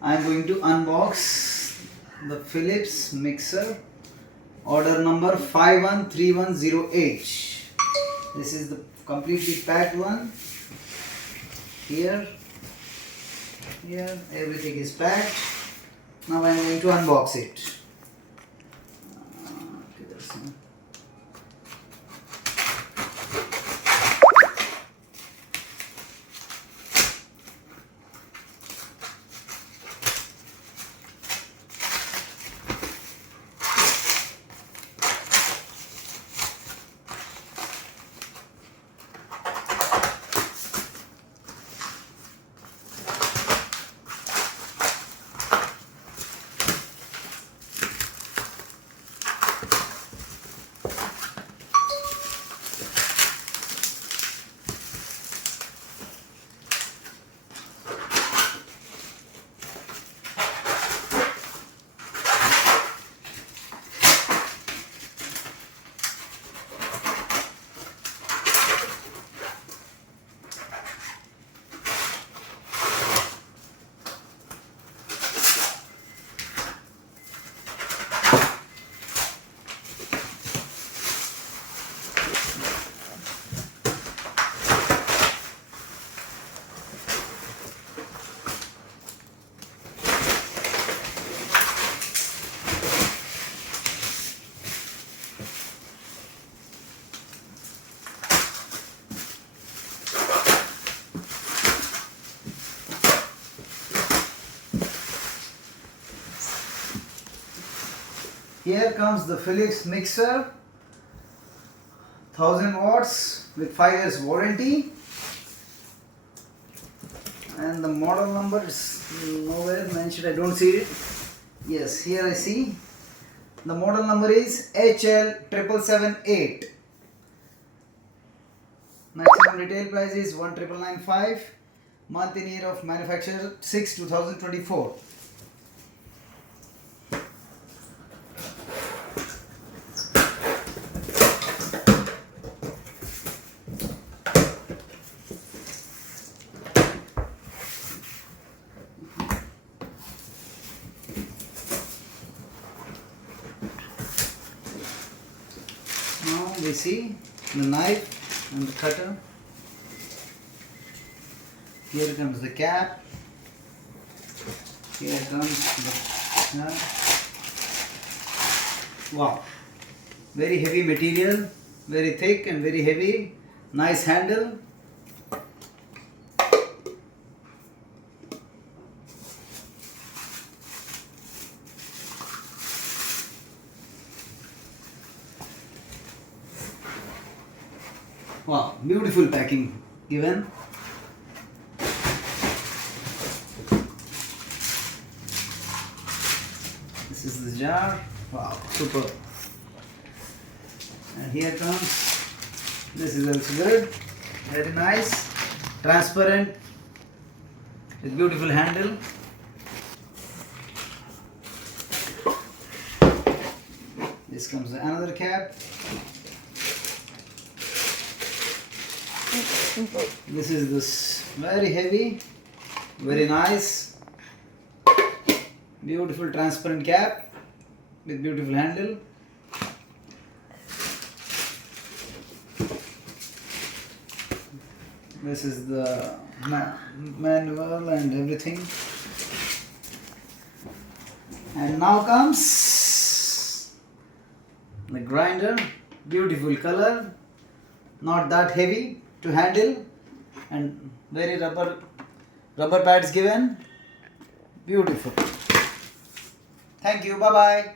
I am going to unbox the Philips mixer, order number 513108. This is the completely packed one. Here everything is packed. Now I am going to unbox it. Here comes the Philips mixer, 1000 watts with 5 years warranty, and the model number is nowhere mentioned. I don't see it. Yes, here I see. The model number is HL7778. Maximum retail price is 1,995. Month and year of manufacture 6/2024. Now we see the knife and the cutter. Here comes the cap. Here comes the wow, very heavy material, very thick and very heavy. Nice handle. Wow, beautiful packing given. This is the jar. Wow, super. And here comes, this is also good. Very nice. Transparent with beautiful handle. This comes another cap. This is this very heavy, very nice, beautiful transparent cap with beautiful handle. This is the manual and everything. And now comes the grinder, beautiful color, not that heavy to handle, and very rubber pads given. Beautiful. Thank you. Bye bye.